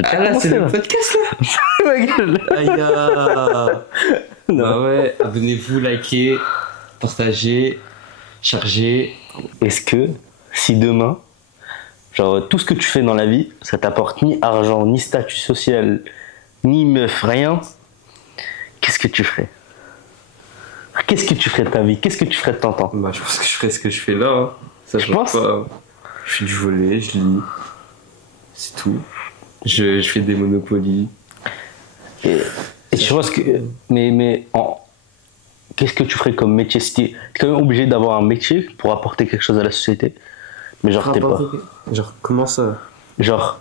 Ah là, c'est le podcast là. Ma gueule. Aïe. Bah ouais, abonnez-vous, likez, partagez, chargez. Est-ce que si demain, genre tout ce que tu fais dans la vie, ça t'apporte ni argent, ni statut social, ni meuf, rien, qu'est-ce que tu ferais? Qu'est-ce que tu ferais de ta vie? Qu'est-ce que tu ferais de ton temps? Bah je pense que je ferai ce que je fais là. Hein. Ça Tu change penses? pas. Je fais du volley, je lis. C'est tout. Je fais des Monopoly. Et tu vois ce que. Qu'est-ce que tu ferais comme métier? Si t'es quand même obligé d'avoir un métier pour apporter quelque chose à la société. Mais genre, t'es pas. Genre, comment ça? Genre,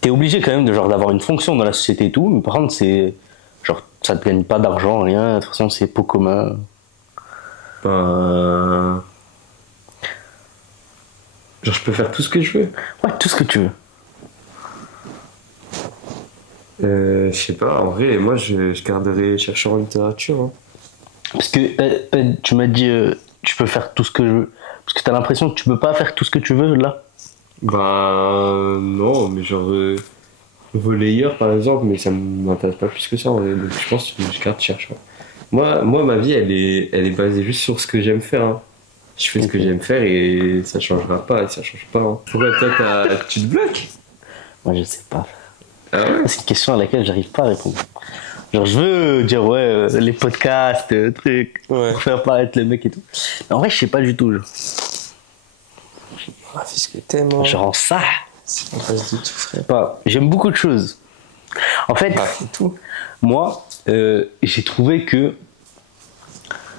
t'es obligé quand même de genre d'avoir une fonction dans la société et tout, mais par contre, c'est. Genre, ça te gagne pas d'argent, rien. De toute façon, c'est pot commun. Bah. Genre, je peux faire tout ce que je veux. Ouais, tout ce que tu veux. Je sais pas, en vrai, moi je garderai chercheur en littérature. Hein. Parce que tu m'as dit, tu peux faire tout ce que je veux. Parce que t'as l'impression que tu peux pas faire tout ce que tu veux là. Bah non, mais genre volleyeur par exemple, mais ça m'intéresse pas plus que ça. En vrai. Donc, je pense que je garde chercheur. Moi ma vie elle est basée juste sur ce que j'aime faire. Hein. Je fais ce que j'aime faire et ça changera pas, et ça change pas. Hein. Pourquoi toi tu te bloques? Moi, je sais pas. Ah ouais? C'est une question à laquelle j'arrive pas à répondre. Genre, je veux dire, ouais, les podcasts, trucs, Ouais. pour faire paraître le mec et tout. Mais en vrai, je sais pas du tout. Genre, Ah, fais ce que t'aimes. Hein. genre ça. C'est pas du tout, frère. Pas. J'aime beaucoup de choses. En fait, Ah, c'est tout. moi, j'ai trouvé que,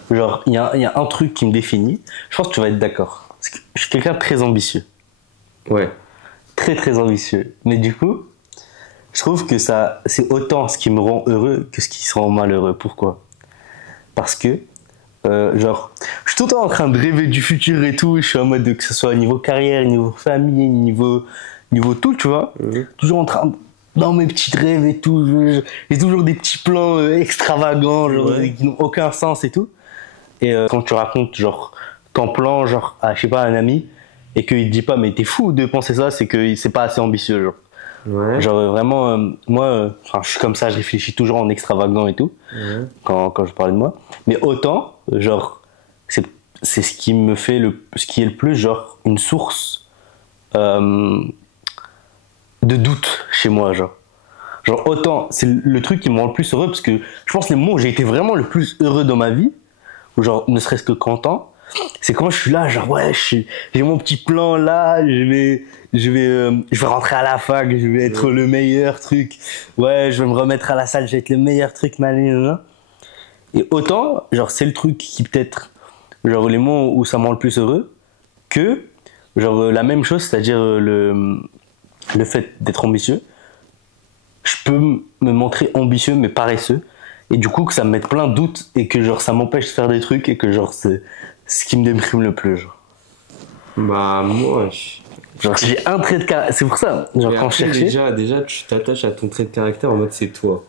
genre, il y a un truc qui me définit. Je pense que tu vas être d'accord. Parce que je suis quelqu'un de très ambitieux. Ouais. Très, très ambitieux. Mais du coup, je trouve que ça, c'est autant ce qui me rend heureux que ce qui se rend malheureux. Pourquoi? Parce que, genre, je suis tout le temps en train de rêver du futur et tout. Je suis en mode que ce soit niveau carrière, niveau famille, niveau tout, tu vois. Toujours en train, dans mes petits rêves et tout. J'ai toujours des petits plans extravagants, genre, qui n'ont aucun sens et tout. Et quand tu racontes, genre, ton plan, genre, à, je sais pas, un ami, et qu'il te dit pas, mais t'es fou de penser ça, c'est que c'est pas assez ambitieux, genre. Ouais. Genre moi, je suis comme ça, je réfléchis toujours en extravagant et tout, quand je parle de moi. Mais autant, genre, c'est ce qui me fait ce qui est le plus, genre, une source de doute chez moi, genre. Genre, autant, c'est le truc qui me rend le plus heureux, parce que je pense que les moments où j'ai été vraiment le plus heureux dans ma vie, ou genre, ne serait-ce que content, c'est quand je suis là, genre, ouais, j'ai mon petit plan là, je vais rentrer à la fac, je vais être le meilleur truc. Ouais, je vais me remettre à la salle, je vais être le meilleur truc, nanana. Et autant, genre, c'est le truc qui peut-être, genre, les moments où ça me rend le plus heureux, que, genre, la même chose, c'est-à-dire le fait d'être ambitieux. Je peux me montrer ambitieux, mais paresseux. Et du coup, que ça me mette plein de doutes et que, genre, ça m'empêche de faire des trucs et que, genre, c'est ce qui me déprime le plus, genre. Bah moi, Genre, j'ai un trait de caractère. C'est pour ça, genre, mais quand je après, cherchais. déjà, tu t'attaches à ton trait de caractère en mode c'est toi.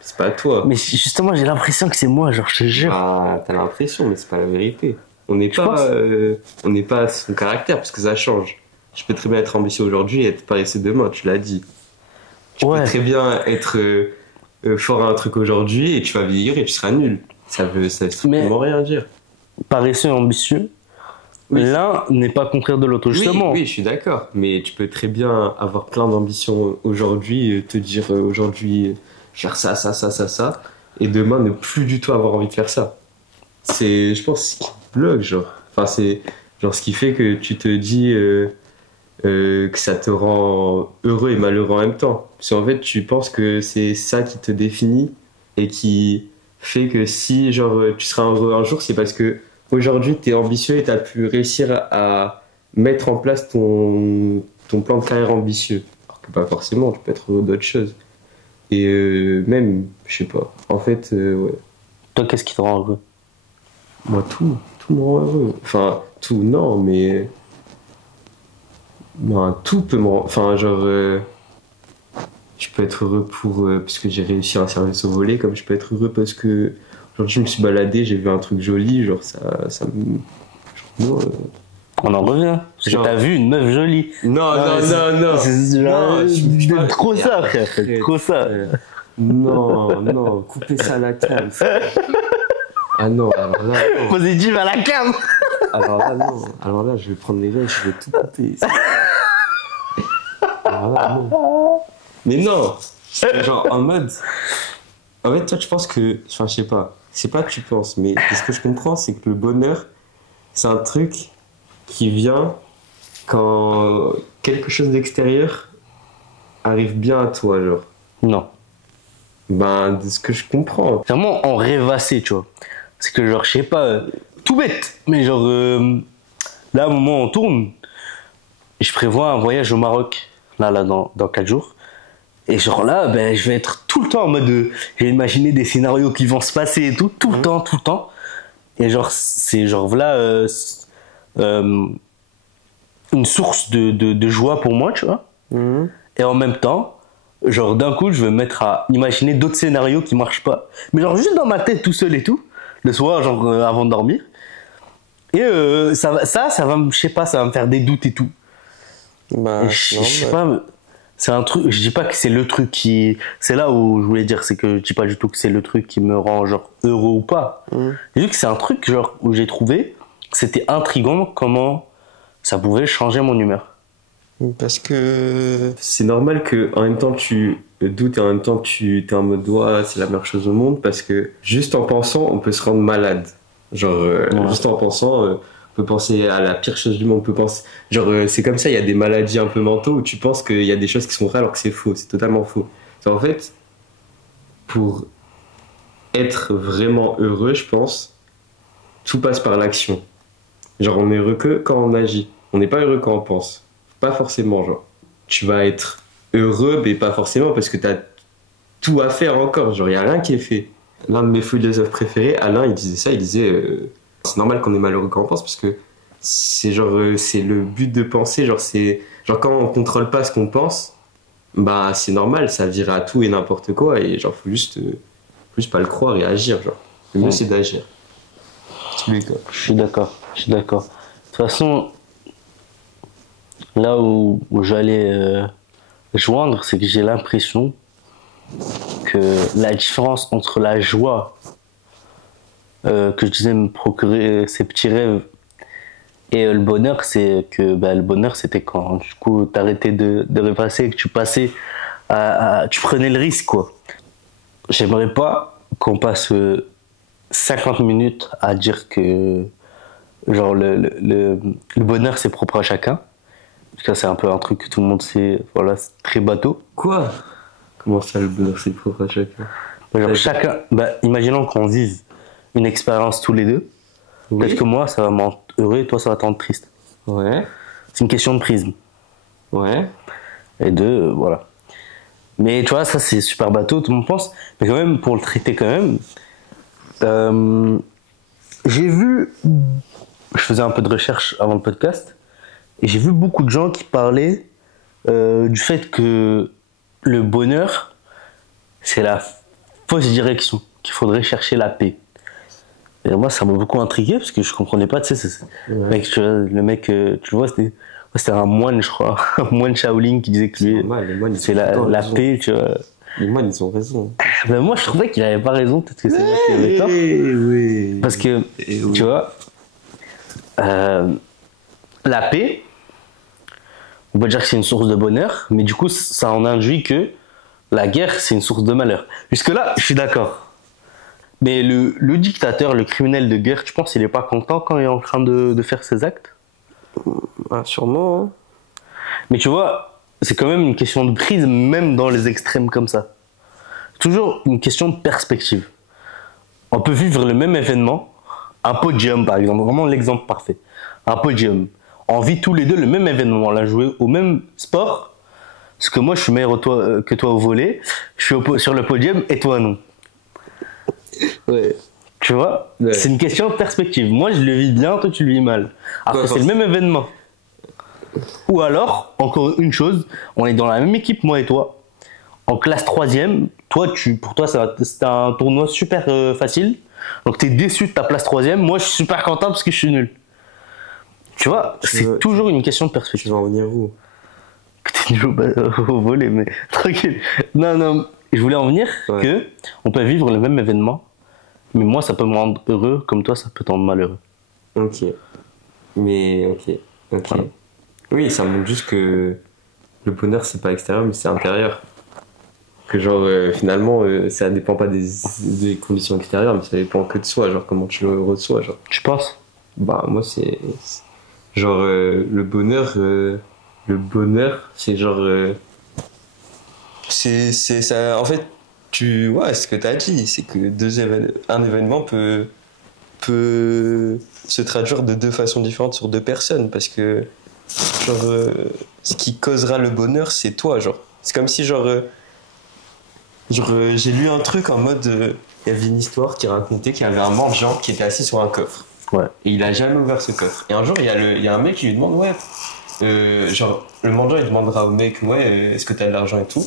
C'est pas toi. Mais justement, j'ai l'impression que c'est moi, genre, je te jure. Bah, t'as l'impression, mais c'est pas la vérité. On n'est Tu penses pas son caractère parce que ça change. Je peux très bien être ambitieux aujourd'hui et être paresseux demain, tu l'as dit. Tu peux très bien être fort à un truc aujourd'hui et tu vas vieillir et tu seras nul. Ça veut strictement rien dire. Paresseux et ambitieux, Oui. l'un n'est pas contraire de l'autre, justement. Oui, je suis d'accord. Mais tu peux très bien avoir plein d'ambitions aujourd'hui, te dire aujourd'hui faire ça, et demain ne plus du tout avoir envie de faire ça. C'est, je pense, ce qui te bloque, genre. Enfin, c'est genre ce qui fait que tu te dis que ça te rend heureux et malheureux en même temps. Parce qu'en fait, tu penses que c'est ça qui te définit et qui fait que si genre tu seras heureux un jour, c'est parce que aujourd'hui tu es ambitieux et tu as pu réussir à mettre en place ton plan de carrière ambitieux. Alors que pas forcément, tu peux être heureux d'autres choses. Et même, je sais pas. En fait, ouais. Toi, qu'est-ce qui te rend heureux? Moi, tout me rend heureux. Enfin, tout, non, mais. Non, tout peut me rendre. Enfin, genre. Je peux être heureux parce que j'ai réussi un service au volet, comme je peux être heureux parce que. Aujourd'hui, je me suis baladé, j'ai vu un truc joli, genre ça me. Genre, non, On en revient. Parce que Genre- t'as vu une meuf jolie. Non, non. C'est Non, je trop ça, frère. Arrête, Trop ça. Non, coupez ça à la cam. Ah non, alors là, non. Positive à la cam. Alors là, non. Alors là, je vais prendre les règles, je vais tout couper. Alors là, non. Mais non, c'est genre en mode. En fait, toi, tu penses que. Enfin, je sais pas. C'est pas que tu penses, mais ce que je comprends, c'est que le bonheur, c'est un truc qui vient quand quelque chose d'extérieur arrive bien à toi, genre. Non. Ben, de ce que je comprends. C'est vraiment en rêvasser, tu vois. C'est que, genre, je sais pas, tout bête, mais genre, là, au moment où on tourne, je prévois un voyage au Maroc, là, dans 4 jours. Et genre là, ben, je vais être tout le temps en mode, je vais imaginer des scénarios qui vont se passer et tout le temps. Et genre, c'est genre là, une source de joie pour moi, tu vois. Et en même temps, genre d'un coup, je vais me mettre à imaginer d'autres scénarios qui marchent pas. Mais genre juste dans ma tête tout seul et tout, le soir, genre avant de dormir. Et ça va me, je sais pas, ça va me faire des doutes et tout. Bah, Et je sais pas, c'est un truc, je dis pas que c'est le truc qui, c'est là où je voulais dire, c'est que je dis pas du tout que c'est le truc qui me rend genre heureux ou pas. Je dis que c'est un truc genre où j'ai trouvé que c'était intriguant comment ça pouvait changer mon humeur. Parce que c'est normal que en même temps tu doutes et en même temps tu es en mode ouais, c'est la meilleure chose au monde parce que juste en pensant on peut se rendre malade. Genre juste en pensant on peut penser à la pire chose du monde, on peut penser genre c'est comme ça, il y a des maladies un peu mentaux où tu penses qu'il y a des choses qui sont vraies alors que c'est faux, c'est totalement faux. En fait pour être vraiment heureux, je pense tout passe par l'action. Genre on est heureux que quand on agit. On n'est pas heureux quand on pense. Pas forcément, genre. Tu vas être heureux, mais pas forcément, parce que t'as tout à faire encore. Genre, il n'y a rien qui est fait. L'un de mes philosophes préférés, Alain, il disait ça, il disait c'est normal qu'on est malheureux quand on pense, parce que c'est genre, c'est le but de penser, genre, c'est. Genre, quand on contrôle pas ce qu'on pense, bah, c'est normal, ça vire à tout et n'importe quoi, et genre, faut juste pas le croire et agir, genre. Le mieux, c'est d'agir. Tous les cas. Je suis d'accord. De toute façon, là où j'allais joindre, c'est que j'ai l'impression que la différence entre la joie que je disais me procurer ces petits rêves et le bonheur, c'est que bah, le bonheur c'était quand du coup t'arrêtais de rêvasser et que tu passais tu prenais le risque, quoi. J'aimerais pas qu'on passe 50 minutes à dire que genre le bonheur c'est propre à chacun. Parce que c'est un peu un truc que tout le monde sait, voilà, c'est très bateau. Quoi? Comment ça, le bonheur, c'est propre à chacun? Genre chacun, bah, imaginons qu'on vive une expérience tous les deux. Oui. Peut-être que moi, ça va me rendre heureux et toi, ça va te rendre triste. Ouais. C'est une question de prisme. Ouais. Et voilà. Mais tu vois, ça, c'est super bateau, tout le monde pense. Mais quand même, pour le traiter quand même, j'ai vu, je faisais un peu de recherche avant le podcast, et j'ai vu beaucoup de gens qui parlaient du fait que le bonheur, c'est la fausse direction, qu'il faudrait chercher la paix. Et moi, ça m'a beaucoup intrigué parce que je comprenais pas, tu sais, mec, tu vois, le mec, tu le vois, c'était un moine, je crois, un moine Shaolin qui disait que lui, c'est la paix, tu vois. Les moines, ils ont raison. Ben moi, je trouvais qu'il avait pas raison, peut-être que c'est moi qui avais tort. Oui. Parce que, tu vois, la paix, on peut dire que c'est une source de bonheur, mais du coup, ça en induit que la guerre, c'est une source de malheur. Jusque-là, je suis d'accord. Mais le dictateur, le criminel de guerre, tu penses qu'il est pas content quand il est en train de faire ses actes? Ah, sûrement. Hein. Mais tu vois, c'est quand même une question de prise, même dans les extrêmes comme ça. Toujours une question de perspective. On peut vivre le même événement, un podium par exemple, vraiment l'exemple parfait. Un podium. On vit tous les deux le même événement, on l'a joué au même sport, parce que moi je suis meilleur que toi au volley, je suis sur le podium et toi non. Ouais. Tu vois, ouais. C'est une question de perspective. Moi je le vis bien, toi tu le vis mal. Alors que c'est le même événement. Ou alors, encore une chose, on est dans la même équipe, moi et toi, en classe 3ème, pour toi c'est un tournoi super facile, donc tu es déçu de ta place 3ème, moi je suis super content parce que je suis nul. Tu vois, c'est veux- toujours une question de Tu perspective. vas en venir où? Que t'es nul au volet, mais tranquille. Non, non, je voulais en venir Ouais. que on peut vivre le même événement, mais moi, ça peut me rendre heureux, comme toi, ça peut te rendre malheureux. Ok. Mais ok. Voilà. Oui, ça montre juste que le bonheur, c'est pas extérieur, mais c'est intérieur. Que genre, finalement, ça dépend pas des conditions extérieures, mais ça dépend que de soi, genre comment tu le reçois, genre. Tu penses? Bah, moi, genre, le bonheur, c'est genre. C'est ça. En fait, ouais, ce que t'as dit, c'est que un événement peut se traduire de deux façons différentes sur deux personnes, parce que, genre, ce qui causera le bonheur, c'est toi, genre. C'est comme si, genre, j'ai lu un truc en mode. Il y avait une histoire qui racontait qu'il y avait un mendiant qui était assis sur un coffre. Ouais. Et il a jamais ouvert ce coffre. Et un jour, il y a un mec qui lui demande, ouais, genre, le mendiant, il demandera au mec, ouais, est-ce que t'as de l'argent et tout.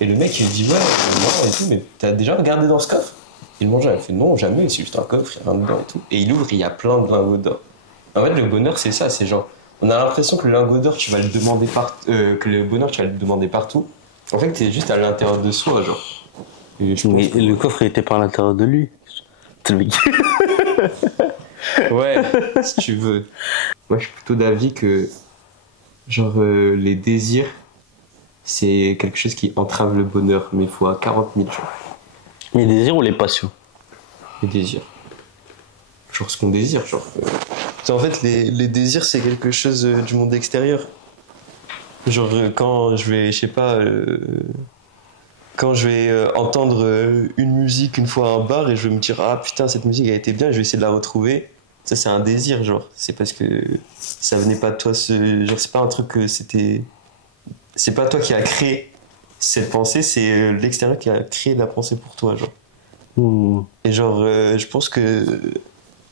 Et le mec, il dit, ouais, non, et tout, mais t'as déjà regardé dans ce coffre? Et le mendiant, il fait, non, jamais, c'est juste un coffre, il y a rien dedans et tout. Et il ouvre, il y a plein de lingots d'or. En fait, le bonheur, c'est ça, c'est genre, on a l'impression que le lingot d'or, tu vas le demander que le bonheur, tu vas le demander partout. En fait, c'est juste à l'intérieur de soi, genre. Et je pense Mais que- le coffre, il était pas à l'intérieur de lui. C'est le mec. Ouais, si tu veux. Moi, je suis plutôt d'avis que, genre, les désirs, c'est quelque chose qui entrave le bonheur, mais fois 40 000, genre. Les désirs ou les passions? Les désirs. Genre ce qu'on désire, genre. En fait, les désirs, c'est quelque chose du monde extérieur. Genre, quand je vais, je sais pas, quand je vais entendre une musique une fois à un bar et je vais me dire, ah putain, cette musique a été bien, je vais essayer de la retrouver. Ça, c'est un désir, genre. C'est parce que ça venait pas de toi, genre, c'est pas un truc que c'était. C'est pas toi qui a créé cette pensée, c'est l'extérieur qui a créé la pensée pour toi, genre. Et genre, je pense que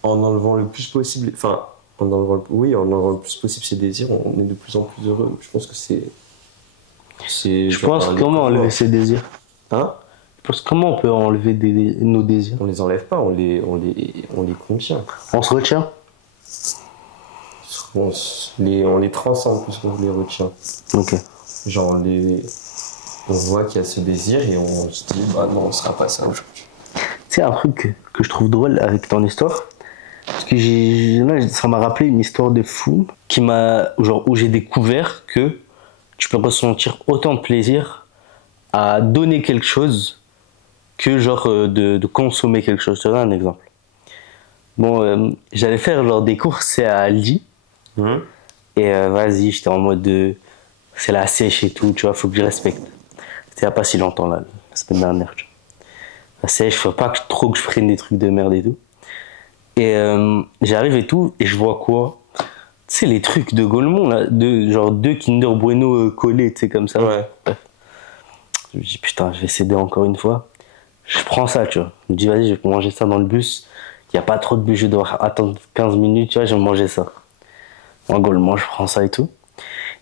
en enlevant le plus possible, enfin, en enlevant le plus possible ses désirs, on est de plus en plus heureux. Je pense que Je pense comment enlever ses désirs. Hein? Je pense comment on peut enlever nos désirs. On les enlève pas, on les contient. On se retient. On les transcende plus qu'on les retient. Ok. Genre, on voit qu'il y a ce désir et on se dit, bah non, on sera pas ça aujourd'hui. C'est un truc que je trouve drôle avec ton histoire. Parce que là, ça m'a rappelé une histoire de fou où j'ai découvert que tu peux ressentir autant de plaisir à donner quelque chose que genre de consommer quelque chose. Je te donne un exemple. Bon, j'allais faire genre des courses à Aldi. Et vas-y, j'étais en mode c'est la sèche et tout, tu vois, faut que je respecte. C'était il y a pas si longtemps là, la semaine dernière, tu vois. La sèche, faut pas trop que je prenne des trucs de merde et tout. Et j'arrive et tout, et je vois quoi? Tu sais, les trucs de Gaulmont, là, genre deux Kinder Bueno collés, tu sais, comme ça. Ouais. Je me dis, putain, je vais céder encore une fois. Je prends ça, tu vois. Je me dis, vas-y, je vais manger ça dans le bus. Il n'y a pas trop de bus, je dois attendre 15 minutes, tu vois, je vais manger ça. En Gaulmont, je prends ça et tout.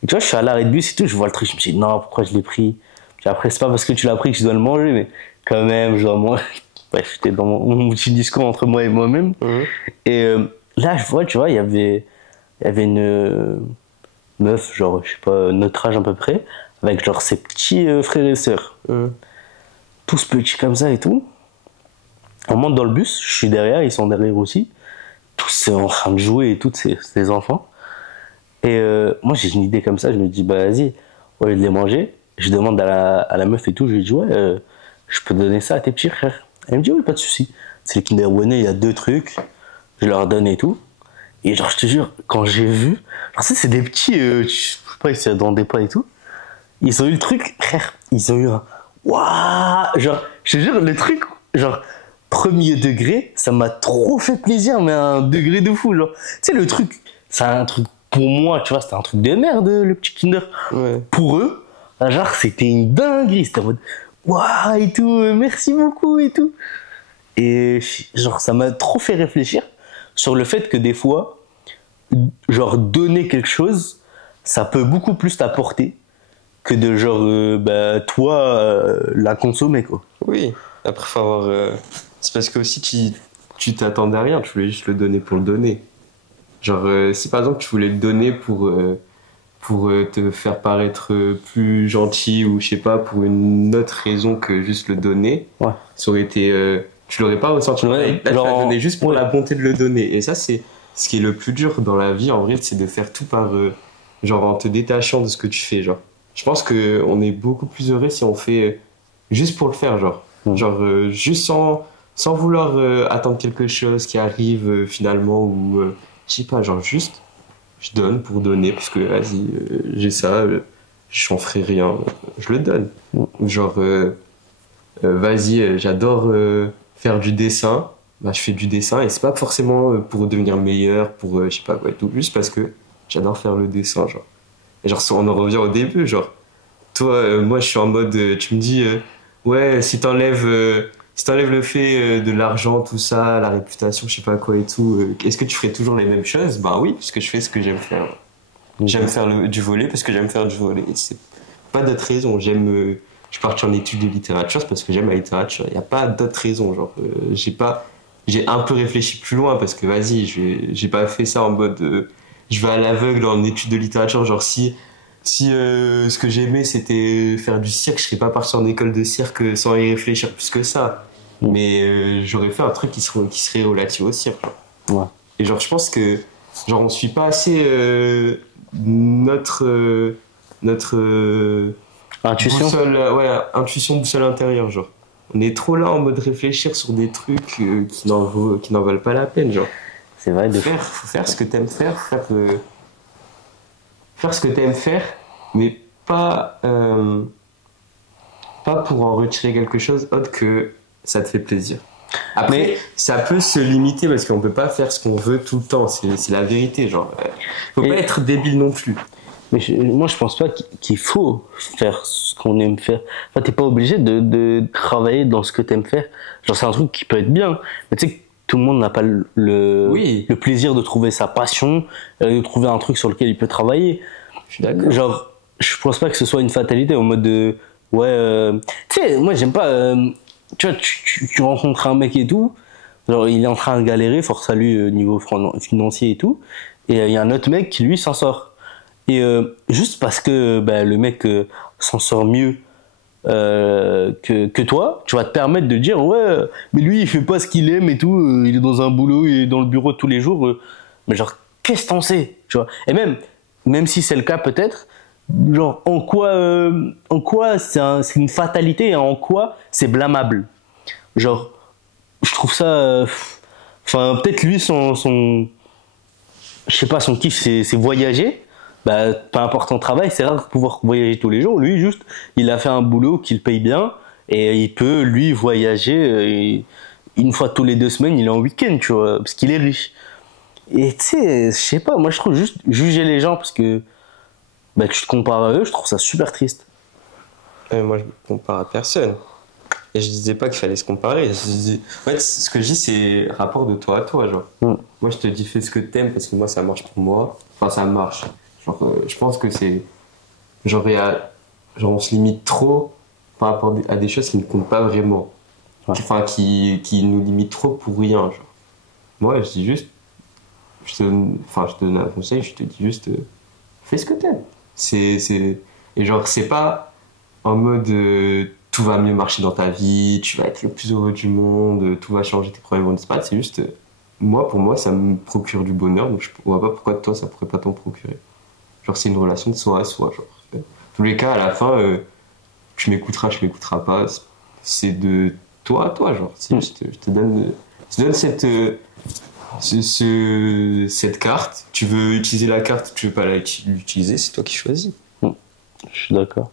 Et tu vois, je suis à l'arrêt de bus et tout, je vois le truc, je me dis, non, pourquoi je l'ai pris? Puis après, c'est pas parce que tu l'as pris que je dois le manger, mais quand même, genre, moi, bref, j'étais dans mon petit discours entre moi et moi-même. Et là, je vois, tu vois, il y avait une meuf, genre, je sais pas, notre âge à peu près, avec genre ses petits frères et sœurs. Tous petits comme ça et tout. On monte dans le bus, je suis derrière, ils sont derrière aussi. Tous en train de jouer et tout, ces enfants. Et moi, j'ai une idée comme ça, je me dis, bah vas-y, au lieu de les manger, je demande à la meuf et tout, je lui dis, ouais, je peux donner ça à tes petits frères. Elle me dit, oui, pas de souci. C'est le Kinder Bueno, il y a 2 trucs, je leur donne et tout. Et genre, je te jure, quand j'ai vu, genre, ça, c'est des petits, je sais pas, ils se dans des pas et tout. Ils ont eu le truc, frère, ils ont eu un, waouh, genre, je te jure, le truc, genre, premier degré, ça m'a trop fait plaisir, mais à un degré de fou, genre. Tu sais, le truc, c'est un truc, pour moi, tu vois, c'était un truc de merde, le petit Kinder. Ouais. Pour eux, genre, c'était une dinguerie, c'était en mode, waouh, et tout, merci beaucoup, et tout. Et genre, ça m'a trop fait réfléchir sur le fait que des fois, genre, donner quelque chose, ça peut beaucoup plus t'apporter que de genre, bah, toi, la consommer, quoi. Oui. Après, faut avoir. C'est parce que aussi, tu t'attendais à rien, tu voulais juste le donner pour le donner. Genre, si par exemple tu voulais le donner pour te faire paraître plus gentil ou je sais pas, pour une autre raison que juste le donner, Ouais. ça aurait été. Tu l'aurais pas ressenti. Ouais, Là, tu l'as donné juste pour ouais. la bonté de le donner. Et ça, c'est ce qui est le plus dur dans la vie en vrai, c'est de faire tout par. Genre en te détachant de ce que tu fais. Genre, je pense qu'on est beaucoup plus heureux si on fait juste pour le faire. Genre, juste sans vouloir attendre quelque chose qui arrive finalement ou. Je sais pas, genre juste je donne pour donner parce que vas-y j'ai ça j'en ferai rien je le donne ou genre vas-y j'adore faire du dessin bah je fais du dessin et c'est pas forcément pour devenir meilleur pour je sais pas quoi et tout juste parce que j'adore faire le dessin genre et genre on en revient au début genre toi moi je suis en mode tu me dis ouais si t'enlèves le fait de l'argent tout ça la réputation je sais pas quoi et tout est-ce que tu ferais toujours les mêmes choses bah oui puisque je fais ce que j'aime faire. J'aime faire du volley parce que j'aime faire du volley. Et c'est pas d'autre raison. Je suis parti en études de littérature c'est parce que j'aime la littérature. Il n'y a pas d'autre raison. Genre, j'ai un peu réfléchi plus loin parce que vas-y, j'ai pas fait ça en mode je vais à l'aveugle en études de littérature. Genre, si ce que j'aimais c'était faire du cirque, je serais pas parti en école de cirque sans y réfléchir plus que ça. Mais j'aurais fait un truc qui serait relatif au cirque. Genre. Ouais. Et genre, je pense que genre on suit pas assez notre Intuition. boussole, intuition boussole intérieure genre on est trop là en mode réfléchir sur des trucs qui n'en valent pas la peine genre C'est vrai de faut faire ce que t'aimes faire ce que t'aimes faire mais pas pour en retirer quelque chose autre que ça te fait plaisir. Après, ça peut se limiter parce qu'on peut pas faire ce qu'on veut tout le temps, c'est la vérité, genre. Faut pas être débile non plus. Mais moi, je pense pas qu'il faut faire ce qu'on aime faire. Enfin, t'es pas obligé de travailler dans ce que t'aimes faire. Genre, c'est un truc qui peut être bien. Mais tu sais que tout le monde n'a pas le plaisir de trouver sa passion, de trouver un truc sur lequel il peut travailler. Je suis d'accord. Genre, je pense pas que ce soit une fatalité en mode de, tu sais, moi, j'aime pas, tu vois, tu rencontres un mec et tout, genre, il est en train de galérer, force à lui, niveau financier et tout, et il y a un autre mec qui, lui, s'en sort. Et juste parce que le mec s'en sort mieux que toi, tu vas te permettre de dire ouais, mais lui il fait pas ce qu'il aime et tout, il est dans un boulot, il est dans le bureau tous les jours, mais genre qu'est-ce que t'en sais, tu vois? Et même si c'est le cas peut-être, genre en quoi c'est une fatalité et en quoi c'est blâmable. Genre je trouve ça, enfin peut-être lui je sais pas, son kiff c'est voyager. Bah, peu importe ton travail, c'est rare de pouvoir voyager tous les jours. Lui, juste, il a fait un boulot qu'il paye bien et il peut, lui, voyager une fois tous les 2 semaines, il est en week-end, tu vois, parce qu'il est riche. Et tu sais, je sais pas, moi je trouve juste juger les gens parce que tu te compares à eux, je trouve ça super triste. Moi, je me compare à personne. Et je disais pas qu'il fallait se comparer. En fait, ce que je dis, c'est rapport de toi à toi, genre. Moi, je te dis fais ce que t'aimes parce que moi, ça marche pour moi. Enfin, ça marche. Genre, je pense que c'est. Genre, on se limite trop par rapport à des choses qui ne comptent pas vraiment. Ouais. Enfin, qui nous limitent trop pour rien, genre. Moi, je dis juste. Je te donne un conseil, je te dis juste. Fais ce que t'aimes. Et genre, c'est pas en mode. Tout va mieux marcher dans ta vie, tu vas être le plus heureux du monde, tout va changer, tes problèmes vont disparaître. C'est juste. Pour moi, ça me procure du bonheur, donc je vois pas pourquoi toi, ça pourrait pas t'en procurer. Genre, c'est une relation de soi à soi. Genre. Dans tous les cas, à la fin, tu m'écouteras pas. C'est de toi à toi, genre. C'est juste, je te donne cette carte. Tu veux utiliser la carte, tu veux pas l'utiliser, c'est toi qui choisis. Je suis d'accord.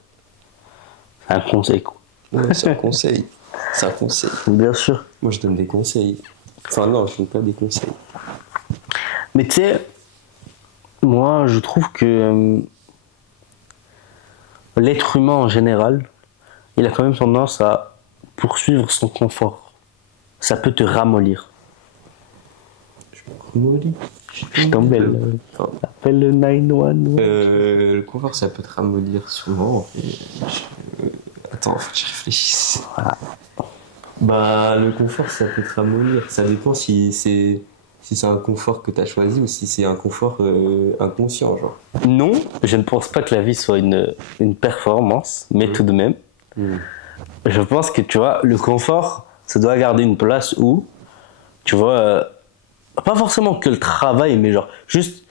C'est un conseil, quoi. Ouais, c'est un conseil. C'est un conseil. Bien sûr. Moi, je donne des conseils. Enfin, non, je donne pas des conseils. Mais tu sais, moi, je trouve que l'être humain en général, il a quand même tendance à poursuivre son confort. Ça peut te ramollir. Je me ramollis. Je t'embelle. Appelle le 911. Le confort, ça peut te ramollir souvent. Attends, faut que je réfléchisse. Voilà. Bah, le confort, ça peut te ramollir. Ça dépend si si c'est un confort que t'as choisi ou si c'est un confort inconscient, genre. Non, je ne pense pas que la vie soit une performance, mais tout de même, je pense que, tu vois, le confort, ça doit garder une place où, tu vois, pas forcément que le travail, mais genre, juste,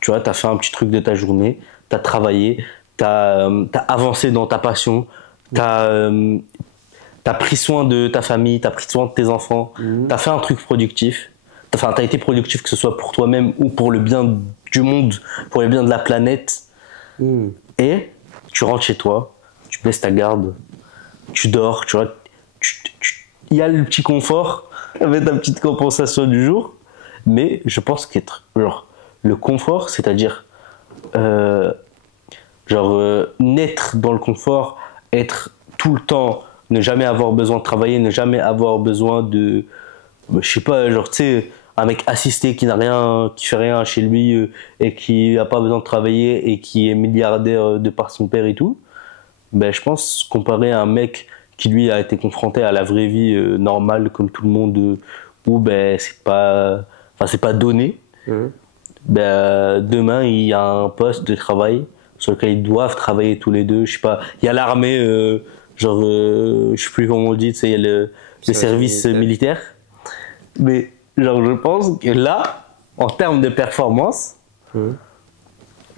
tu vois, t'as fait un petit truc de ta journée, t'as travaillé, t'as avancé dans ta passion, t'as pris soin de ta famille, t'as pris soin de tes enfants, t'as fait un truc productif, t'as été productif que ce soit pour toi-même ou pour le bien du monde, pour le bien de la planète. Et tu rentres chez toi, tu baisses ta garde, tu dors, tu vois, il y a le petit confort avec ta petite compensation du jour, mais je pense qu'être, genre, le confort, c'est-à-dire, naître dans le confort, être tout le temps, ne jamais avoir besoin de travailler, ne jamais avoir besoin de, je sais pas, genre, tu sais, un mec assisté qui n'a rien, qui fait rien chez lui et qui n'a pas besoin de travailler et qui est milliardaire de par son père et tout, ben, je pense, comparé à un mec qui lui a été confronté à la vraie vie normale comme tout le monde, où ben, c'est pas donné, ben, demain il y a un poste de travail sur lequel ils doivent travailler tous les deux, je sais pas, il y a l'armée, je sais plus comment on dit, tu sais, il y a le service militaire. Mais genre, je pense que là, en termes de performance,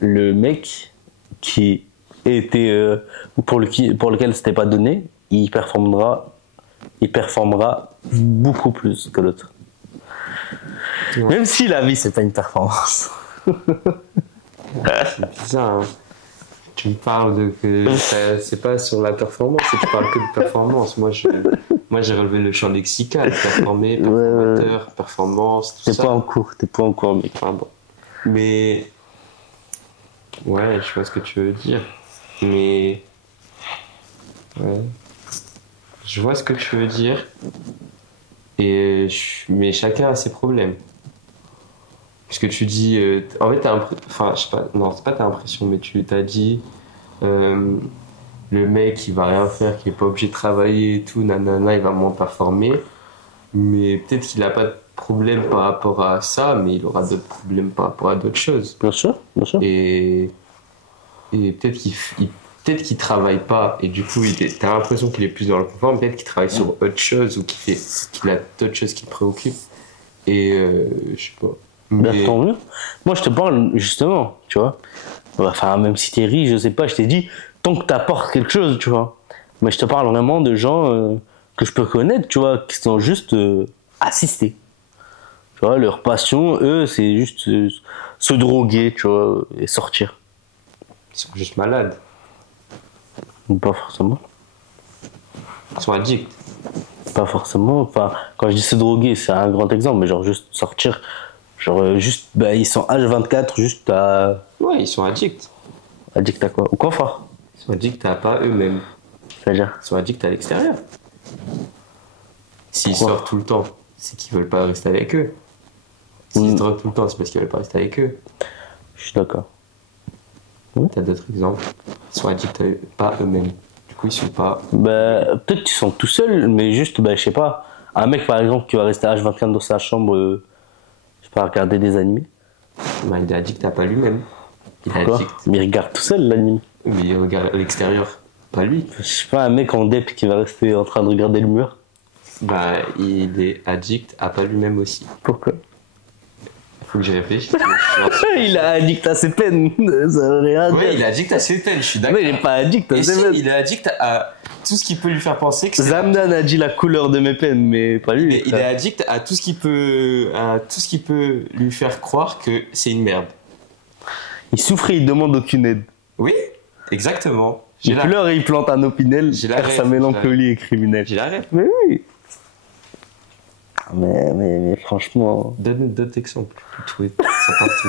le mec qui était pour lequel c'était pas donné, il performera beaucoup plus que l'autre. Ouais. Même si la vie c'est pas une performance. C'est bizarre. Hein. Tu me parles de que c'est pas sur la performance, tu parles que de performance. Moi j'ai relevé le champ lexical, performer, performateur, performance, tout ça. T'es pas en cours, mec. Ah bon. Mais ouais, je vois ce que tu veux dire. Mais ouais, je vois ce que tu veux dire. Mais chacun a ses problèmes. Puisque tu dis, en fait, enfin, je sais pas, non, c'est pas ta impression, mais tu t'as dit, le mec, il va rien faire, qu'il est pas obligé de travailler et tout, nanana, il va moins performer. Mais peut-être qu'il a pas de problème par rapport à ça, mais il aura d'autres problèmes par rapport à d'autres choses. Bien sûr, bien sûr. Et peut-être qu'il travaille pas, et du coup, t'as l'impression qu'il est plus dans le confort, peut-être qu'il travaille sur autre chose, ou qu'il a d'autres choses qui le préoccupent. Et je sais pas. Mais... tant mieux. Moi, je te parle justement, tu vois. Enfin, même si t'es riche, je sais pas, je t'ai dit, tant que t'apportes quelque chose, tu vois. Mais je te parle vraiment de gens que je peux connaître, tu vois, qui sont juste assistés. Tu vois, leur passion, eux, c'est juste se droguer, tu vois, et sortir. Ils sont juste malades. Pas forcément. Ils sont addicts. Pas forcément. Enfin, quand je dis se droguer, c'est un grand exemple, mais genre juste sortir. Genre juste, bah, ils sont H24 juste à... Ouais, ils sont addicts. Addicts à quoi? Au confort. Ils sont addicts à pas eux-mêmes. C'est-à-dire? Ils sont addicts à l'extérieur. S'ils sortent tout le temps, c'est qu'ils veulent pas rester avec eux. S'ils se droguent tout le temps, c'est parce qu'ils veulent pas rester avec eux. Je suis d'accord. T'as d'autres exemples? Ils sont addicts à pas eux-mêmes. Du coup, ils sont pas... Bah, peut-être qu'ils sont tout seuls, mais juste, bah, je sais pas. Un mec, par exemple, qui va rester H24 dans sa chambre... je sais pas, regarder des animés. Bah, il est addict à pas lui-même. Pourquoi? Mais il regarde tout seul l'anime. Mais il regarde à l'extérieur, pas lui. Je sais pas, un mec en dep qui va rester en train de regarder le mur. Bah, il est addict à pas lui-même aussi. Pourquoi? Faut que j'y réfléchisse. Il est addict à ses peines. Ça veut rien dire. Ouais, il est addict à ses peines, je suis d'accord. Mais il est pas addict à ses peines. Il est addict à tout ce qui peut lui faire penser que c'est... Zamdan a dit la couleur de mes peines, mais pas lui. Mais il est addict à tout ce qui peut lui faire croire que c'est une merde. Il souffre et il demande aucune aide. Oui, exactement. Il pleure et il plante un opinel car sa mélancolie est criminelle. J'ai la rêve. Mais oui. Mais franchement... Donne d'autres exemples. C'est parti.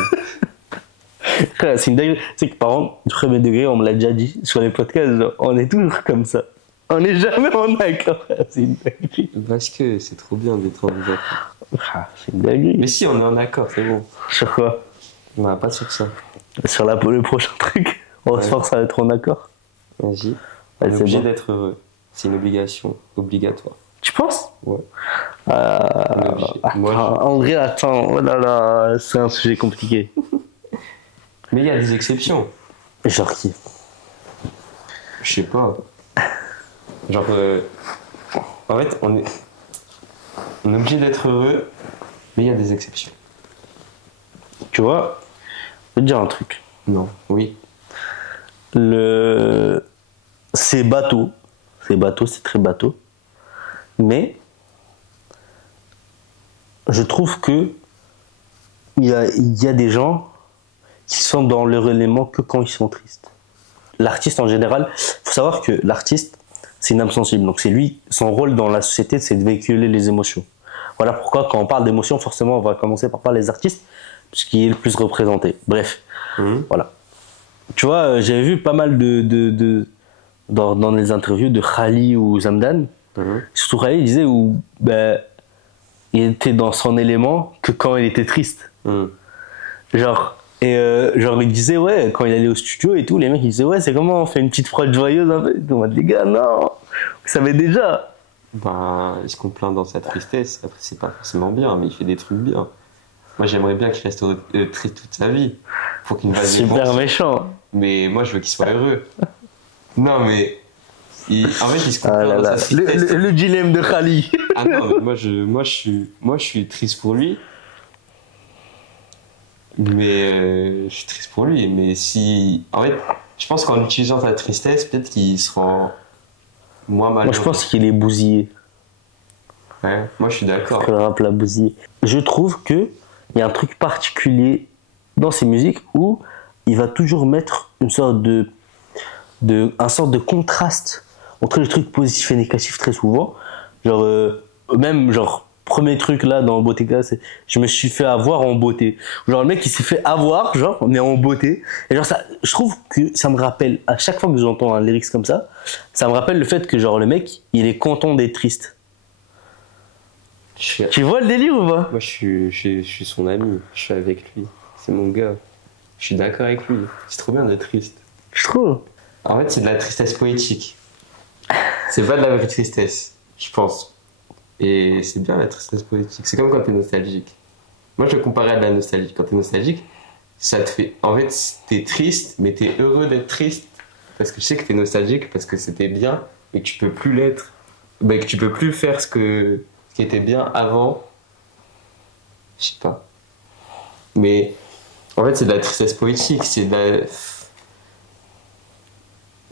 C'est une dinguerie. Tu sais que par exemple, du premier degré, on me l'a déjà dit sur les podcasts, genre, on est toujours comme ça. On n'est jamais en accord. C'est une dinguerie. Parce que c'est trop bien d'être en accord. C'est une dinguerie. Mais si, on est en accord, c'est bon. Sur quoi? Non, pas sur ça. Sur le prochain truc, on va se forcer à être en accord. Vas-y. On est obligé d'être heureux. C'est une obligation obligatoire. Tu penses? Ouais. On est obligé. André, attends, oh là là, c'est un sujet compliqué. Mais il y a des exceptions. Genre qui? Je sais pas. Genre, en fait, on est obligé d'être heureux, mais il y a des exceptions. Tu vois, je vais te dire un truc. Non. Oui. C'est bateau. C'est très bateau. Mais je trouve que il y a des gens qui sont dans leur élément que quand ils sont tristes. L'artiste en général, faut savoir que l'artiste, c'est une âme sensible. Donc c'est lui, son rôle dans la société, c'est de véhiculer les émotions. Voilà pourquoi quand on parle d'émotions, forcément on va commencer par parler des artistes, puisqu'il est le plus représenté. Bref, voilà. Tu vois, j'avais vu pas mal dans les interviews de Khali ou Zamdan. Surtout Khali, il disait où il était dans son élément que quand il était triste. Genre, il disait, ouais, quand il allait au studio et tout, les mecs ils disaient, ouais, c'est comment on fait une petite prod joyeuse un peu. On va dire, les gars, non, vous savez déjà. Ben, il se complaint dans sa tristesse. Après, c'est pas forcément bien, mais il fait des trucs bien. Moi, j'aimerais bien qu'il reste triste toute sa vie. Pour qu'il ne va Super méchant. Mais moi, je veux qu'il soit heureux. Non, mais. En fait, il se complaint dans sa tristesse. Le dilemme de Khali. Ah non, mais moi, je suis triste pour lui. Mais je suis triste pour lui. Mais si. En fait, je pense qu'en utilisant sa tristesse, peut-être qu'il se rend moins malheureux. Moi, je pense qu'il est bousillé. Ouais, moi, je suis d'accord. Que le rap l'a bousillé. Je trouve que il y a un truc particulier dans ses musiques où il va toujours mettre une sorte un sorte de contraste entre les trucs positifs et négatifs très souvent. Genre, même, genre, premier truc là dans Bottega, c'est je me suis fait avoir en beauté. Genre, le mec il s'est fait avoir, genre, mais en beauté. Et genre, ça, je trouve que ça me rappelle, à chaque fois que j'entends un lyrics comme ça me rappelle le fait que, genre, le mec, il est content d'être triste. Tu vois le délire ou pas? Moi, je suis son ami. Je suis avec lui. C'est mon gars. Je suis d'accord avec lui. C'est trop bien d'être triste. Je trouve. En fait, c'est de la tristesse poétique. C'est pas de la vraie tristesse, je pense. Et c'est bien la tristesse poétique. C'est comme quand t'es nostalgique. Moi, je le comparais à de la nostalgie. Quand t'es nostalgique, ça te fait. En fait, t'es triste, mais t'es heureux d'être triste. Parce que je sais que t'es nostalgique, parce que c'était bien, et que tu peux plus l'être. Ben, que tu peux plus faire ce qui était bien avant. Je sais pas. Mais en fait, c'est de la tristesse poétique. C'est de la.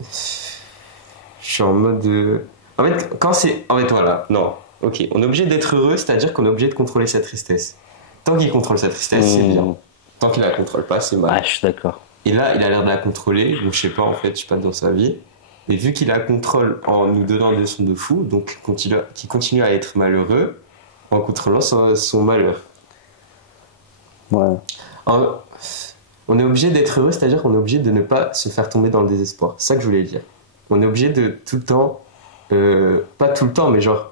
Je suis en mode. En fait, quand c'est. En fait, voilà. Non. Ok. On est obligé d'être heureux, c'est-à-dire qu'on est obligé de contrôler sa tristesse. Tant qu'il contrôle sa tristesse, c'est bien. Tant qu'il la contrôle pas, c'est mal. Ah, je suis d'accord. Et là, il a l'air de la contrôler. Donc, je sais pas, en fait, je suis pas dans sa vie. Et vu qu'il la contrôle en nous donnant des sons de fou, donc qu'il continue à être malheureux en contrôlant son malheur. Ouais. On est obligé d'être heureux, c'est-à-dire qu'on est obligé de ne pas se faire tomber dans le désespoir. C'est ça que je voulais dire. On est obligé de tout le temps, pas tout le temps, mais genre,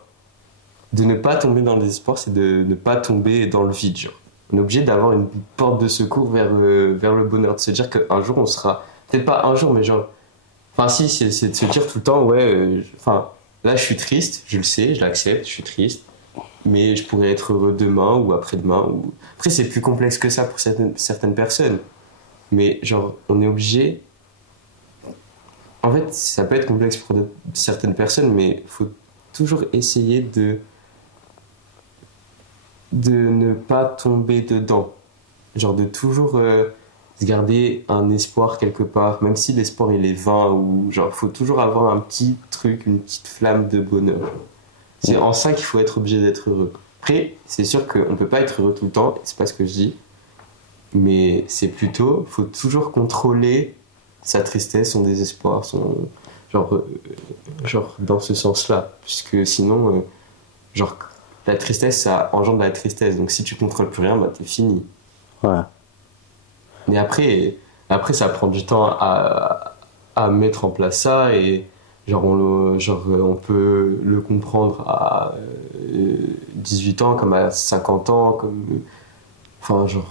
de ne pas tomber dans le désespoir, c'est de ne pas tomber dans le vide. Genre. On est obligé d'avoir une porte de secours vers le bonheur, de se dire qu'un jour on sera, peut-être pas un jour, mais genre, enfin si, c'est de se dire tout le temps, ouais, là je suis triste, je le sais, je l'accepte, je suis triste, mais je pourrais être heureux demain ou après-demain. Après c'est plus complexe que ça pour certaines personnes, mais genre on est obligé. En fait, ça peut être complexe pour certaines personnes, mais il faut toujours essayer de ne pas tomber dedans. Genre de toujours se garder un espoir quelque part, même si l'espoir il est vain, ou genre faut toujours avoir un petit truc, une petite flamme de bonheur. C'est en ça qu'il faut être obligé d'être heureux. Après, c'est sûr qu'on peut pas être heureux tout le temps, c'est pas ce que je dis, mais c'est plutôt, faut toujours contrôler sa tristesse, son désespoir, genre dans ce sens-là, puisque sinon, genre la tristesse, ça engendre de la tristesse, donc si tu contrôles plus rien, bah t'es fini. Ouais. Mais après ça prend du temps à mettre en place ça, et genre on peut le comprendre à 18 ans comme à 50 ans, comme enfin genre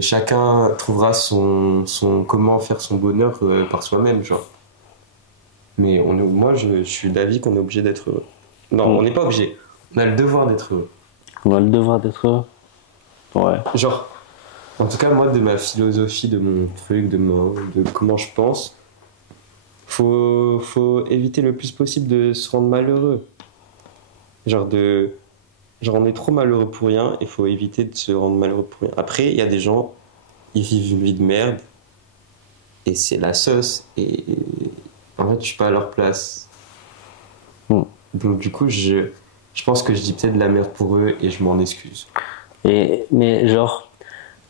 chacun trouvera son comment faire son bonheur par soi-même, genre. Mais moi je suis d'avis qu'on est obligé d'être heureux. Non, on n'est pas obligé. On a le devoir d'être heureux. On a le devoir d'être heureux. Ouais. Genre, en tout cas, moi, de ma philosophie, de mon truc, de comment je pense, faut éviter le plus possible de se rendre malheureux. Genre, on est trop malheureux pour rien, il faut éviter de se rendre malheureux pour rien. Après, il y a des gens, ils vivent une vie de merde, et c'est la sauce, et en fait, je suis pas à leur place. Donc, du coup, je pense que je dis peut-être de la merde pour eux, et je m'en excuse. Mais genre,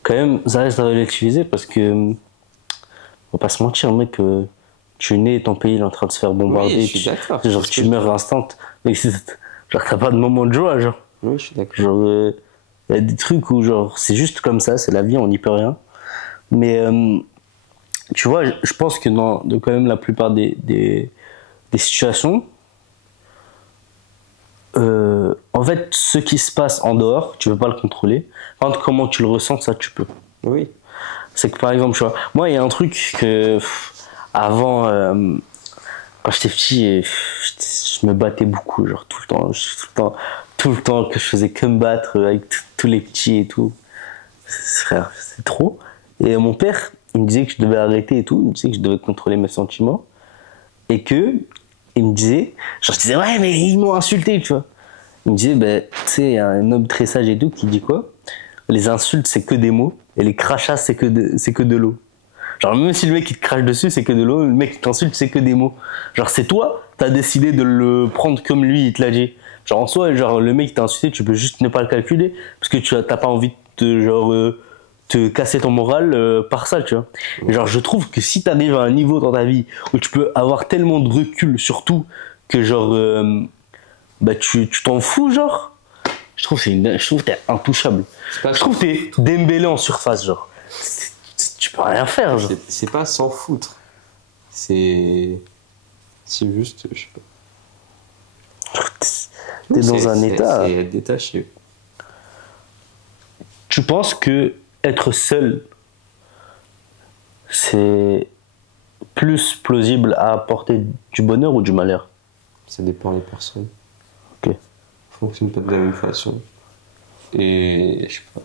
quand même, ça reste à relativiser parce que, on va pas se mentir, mec, tu es né, ton pays il est en train de se faire bombarder. Oui, je suis d'accord. Genre, tu meurs instant. Mais genre, t'as pas de moment de joie, genre. Oui, je suis d'accord. Genre, y a des trucs où, genre, c'est juste comme ça, c'est la vie, on n'y peut rien. Mais, tu vois, je pense que dans quand même la plupart des situations, en fait, ce qui se passe en dehors, tu peux pas le contrôler. Par contre, comment tu le ressens, ça, tu peux. Oui. C'est que par exemple, tu vois, moi, il y a un truc que avant, quand j'étais petit, je me battais beaucoup, genre tout le temps que je faisais que me battre avec tous les petits et tout. Frère, c'est trop. Et mon père, il me disait que je devais arrêter et tout, il me disait que je devais contrôler mes sentiments et que il me disait, genre je disais ouais mais ils m'ont insulté, tu vois. Il me disait ben tu sais, il y a un homme très sage et tout qui dit quoi? Les insultes c'est que des mots et les crachats c'est que de l'eau. Genre même si le mec il te crache dessus c'est que de l'eau, le mec qui t'insulte c'est que des mots. Genre c'est toi, t'as décidé de le prendre comme lui il te l'a dit. Genre en soi, genre le mec qui t'a insulté, tu peux juste ne pas le calculer parce que t'as pas envie de te casser ton moral par ça, tu vois. Et genre je trouve que si t'arrives à un niveau dans ta vie où tu peux avoir tellement de recul sur tout que genre bah tu t'en fous, genre. Je trouve que t'es intouchable. Je trouve que t'es Dembélé en surface, genre. Tu peux rien faire, genre. C'est pas s'en foutre. C'est juste, je sais pas. T'es dans un état. C'est être détaché. Tu penses que être seul, c'est plus plausible à apporter du bonheur ou du malheur? Ça dépend des personnes. Ok. Fonctionne pas de la même façon. Et je sais pas.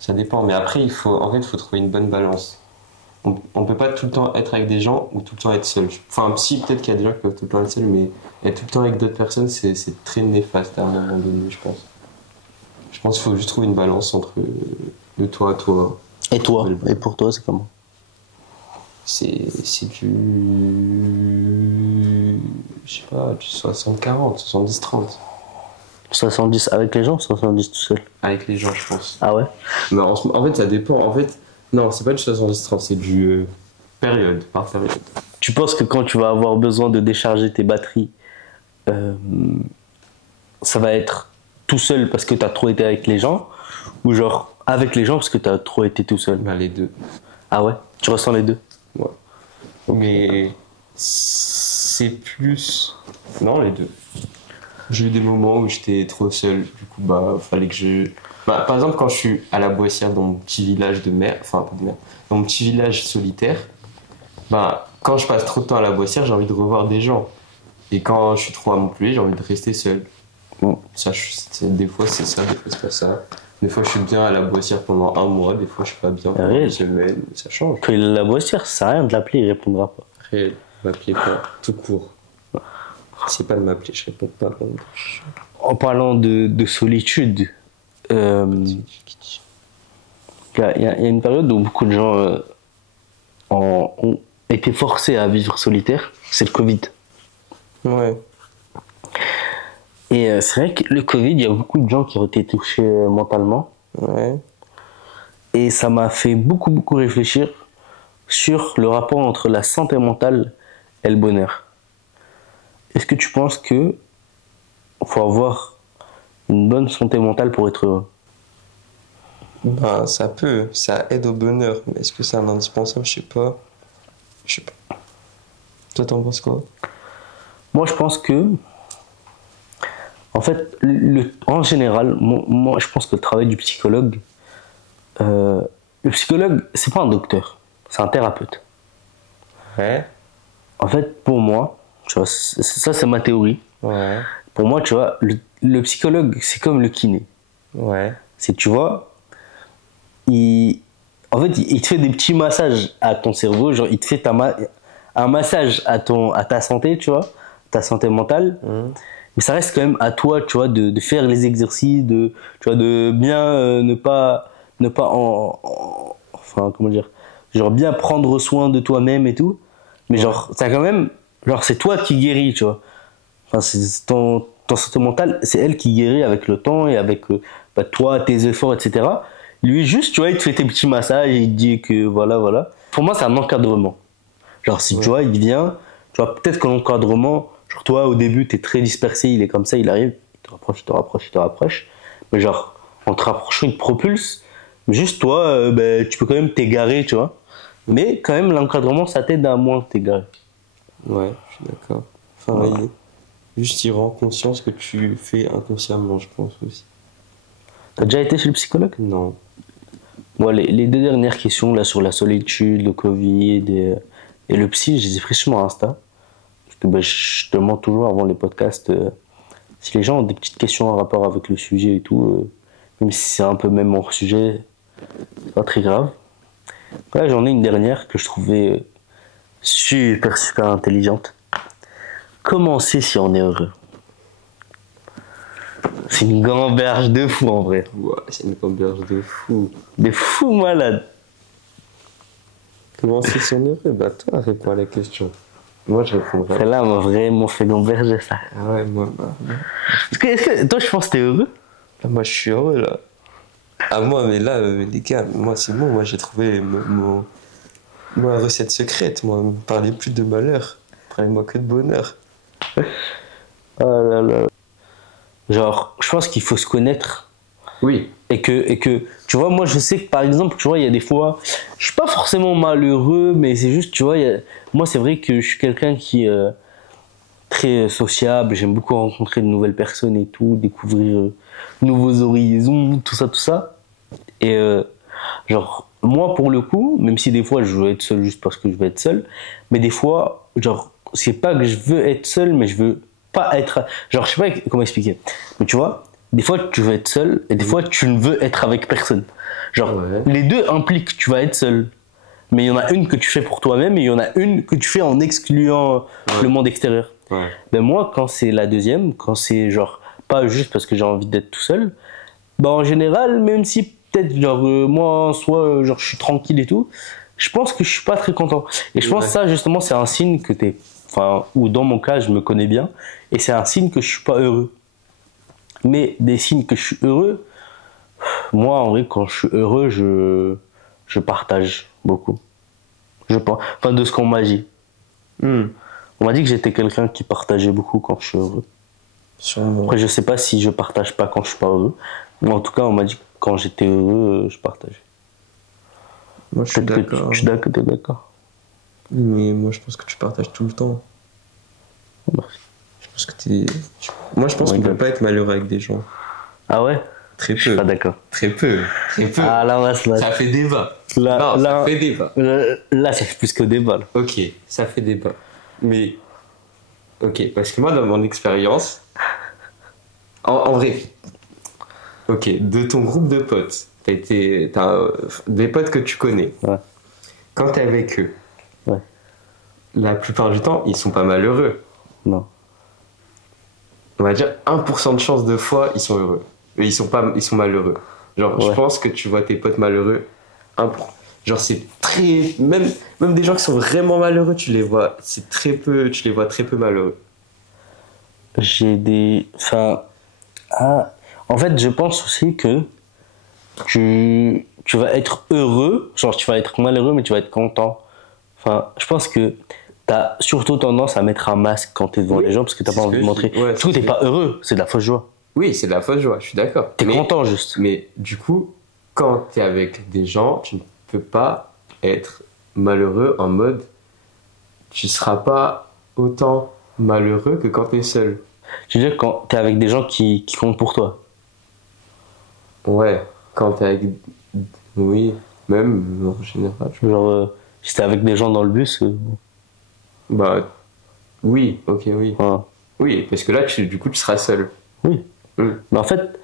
Ça dépend. Mais après, il faut trouver une bonne balance. On peut pas tout le temps être avec des gens ou tout le temps être seul. Enfin, si, peut-être qu'il y a des gens qui peuvent tout le temps être seuls, mais être tout le temps avec d'autres personnes, c'est très néfaste à un moment donné, je pense. Je pense qu'il faut juste trouver une balance entre de toi à toi. Et toi? Et pour toi, c'est comment? C'est du. Je sais pas, du 60-40, 70-30. 70 avec les gens, 70 tout seul? Avec les gens, je pense. Ah ouais? Non, en fait, ça dépend. En fait, non, c'est pas du 70-30, c'est du période par période. Tu penses que quand tu vas avoir besoin de décharger tes batteries, ça va être tout seul parce que t'as trop été avec les gens, ou genre avec les gens parce que t'as trop été tout seul? Bah, les deux. Ah ouais? Tu ressens les deux? Ouais. Mais c'est plus. Non, les deux. J'ai eu des moments où j'étais trop seul, du coup, bah, fallait que je. Bah, par exemple, quand je suis à la Boissière, dans mon petit village de mer, enfin, pas de mer, dans mon petit village solitaire, bah, quand je passe trop de temps à la Boissière, j'ai envie de revoir des gens. Et quand je suis trop à Montpellier, j'ai envie de rester seul. Bon, ça, des fois c'est ça, des fois c'est pas ça. Des fois je suis bien à la Boissière pendant un mois, des fois je suis pas bien pendant une semaine, ça change. Quand il a la Boissière, ça sert à rien de l'appeler, il répondra pas. Réel, m'appeler pas, tout court. C'est pas de m'appeler, je réponds pas. En parlant de solitude, il y a une période où beaucoup de gens ont été forcés à vivre solitaire, c'est le Covid. Ouais. Et c'est vrai que le Covid, il y a beaucoup de gens qui ont été touchés mentalement. Ouais. Et ça m'a fait beaucoup, beaucoup réfléchir sur le rapport entre la santé mentale et le bonheur. Est-ce que tu penses que faut avoir une bonne santé mentale pour être heureux? Ben, ça aide au bonheur, mais est-ce que c'est un indispensable? Je sais pas. Toi, t'en penses quoi? Moi, je pense que, en fait, en général, moi, je pense que le travail du psychologue, le psychologue, c'est pas un docteur, c'est un thérapeute. Ouais. En fait, pour moi, tu vois, ça c'est ma théorie. Ouais. Pour moi, tu vois, le psychologue, c'est comme le kiné. Ouais. C'est, tu vois, en fait, il te fait des petits massages à ton cerveau, genre il te fait un massage à ta santé, tu vois, ta santé mentale. Mais ça reste quand même à toi, tu vois, de faire les exercices, tu vois, de bien enfin, comment dire, genre bien prendre soin de toi-même et tout. Mais genre, ça quand même, genre c'est toi qui guéris, tu vois. Enfin, c'est ton santé mentale, c'est elle qui guérit avec le temps et avec toi, tes efforts, etc. Lui, juste, tu vois, il te fait tes petits massages, il te dit que voilà, voilà. Pour moi, c'est un encadrement. Genre, si tu vois, il vient, tu vois, peut-être que l'encadrement, genre, toi, au début, t'es très dispersé, il est comme ça, il arrive, il te rapproche, il te rapproche, il te rapproche. Mais genre, en te rapprochant, il te propulse. Mais juste, toi, ben, tu peux quand même t'égarer, tu vois. Mais quand même, l'encadrement, ça t'aide à moins t'égarer. Ouais, je suis d'accord. Enfin, juste, il rend conscience que tu fais inconsciemment, je pense aussi. T'as déjà été chez le psychologue? Non. Bon, les deux dernières questions, là, sur la solitude, le Covid et le psy, je les ai prises sur mon Insta. Parce que ben, je demande toujours avant les podcasts si les gens ont des petites questions en rapport avec le sujet et tout, même si c'est un peu même hors sujet, c'est pas très grave. Là, j'en ai une dernière que je trouvais super, super intelligente. Comment on sait si on est heureux? C'est une gamberge de fou en vrai. Ouais, c'est une gamberge de fou. Des fous malades. Comment c'est son heureux? Bah, toi, réponds à la question. Moi, je répondrai. Celle-là m'a vraiment fait gamberger ça. Ah ouais, moi, Est-ce que toi, je pense que t'es heureux? moi, je suis heureux, là. Ah, moi, mais là, les gars, moi, c'est bon. Moi, j'ai trouvé ma recette secrète. Moi, ne me parlez plus de malheur. Parlez-moi que de bonheur. Oh là là. Genre, je pense qu'il faut se connaître. Oui. Et que, tu vois, moi, je sais que, par exemple, tu vois, il y a des fois, je suis pas forcément malheureux, mais c'est juste, tu vois, moi, c'est vrai que je suis quelqu'un qui est très sociable. J'aime beaucoup rencontrer de nouvelles personnes et tout, découvrir de nouveaux horizons, tout ça, tout ça. Et genre, moi, pour le coup, même si des fois, je veux être seul juste parce que je veux être seul, mais des fois, genre, c'est pas que je veux être seul, mais je veux pas être... Genre, je sais pas comment expliquer. Mais tu vois, des fois, tu veux être seul, et des fois, tu ne veux être avec personne. Genre, les deux impliquent que tu vas être seul. Mais il y en a une que tu fais pour toi-même, et il y en a une que tu fais en excluant le monde extérieur. Ouais. Ben moi, quand c'est la deuxième, quand c'est genre, pas juste parce que j'ai envie d'être tout seul, ben en général, même si peut-être genre moi en soi genre je suis tranquille et tout, je pense que je suis pas très content. Et je pense que ça justement c'est un signe que t'es, enfin, ou dans mon cas je me connais bien, et c'est un signe que je suis pas heureux. Mais des signes que je suis heureux, moi en vrai quand je suis heureux je partage beaucoup. Je pense, enfin de ce qu'on m'a dit. On m'a dit que j'étais quelqu'un qui partageait beaucoup quand je suis heureux. Sûrement. Après je sais pas si je partage pas quand je suis pas heureux, mais en tout cas on m'a dit que quand j'étais heureux je partageais. Moi, je suis d'accord. Je suis d'accord, t'es d'accord. Mais moi, je pense que tu partages tout le temps. Merci. Je pense que moi, je pense qu'on peut pas être malheureux avec des gens. Ah ouais? Très peu. Je suis pas d'accord. Très peu. Très peu. Ah là, Ça fait débat. Là, ça fait débat. Là, ça fait plus que débat. Là. Ok, ça fait débat. Mais, ok, parce que moi, dans mon expérience, en vrai, ok, de ton groupe de potes, t'as des potes que tu connais. Ouais. Quand t'es avec eux, ouais. La plupart du temps, ils sont pas malheureux. Non. On va dire 1% de chance de fois, ils sont heureux. Mais ils sont malheureux. Genre, je pense que tu vois tes potes malheureux, genre c'est très... Même des gens qui sont vraiment malheureux, tu les vois très peu malheureux. Enfin... en fait, je pense aussi que tu vas être heureux, genre tu vas être malheureux, mais tu vas être content. Enfin, je pense que t'as surtout tendance à mettre un masque quand t'es devant les gens parce que t'as pas envie de montrer. Ouais, du coup, t'es pas heureux, c'est de la fausse joie. Oui, c'est de la fausse joie, je suis d'accord. T'es content juste. Mais du coup, quand t'es avec des gens, tu ne peux pas être malheureux en mode tu seras pas autant malheureux que quand t'es seul. Tu veux dire quand t'es avec des gens qui comptent pour toi. Ouais, quand t'es avec... Oui, même en général. Genre, si t'es avec des gens dans le bus... Bah, oui, ok, oui. Voilà. Oui, parce que là, du coup, tu seras seul. Oui. Mais en fait,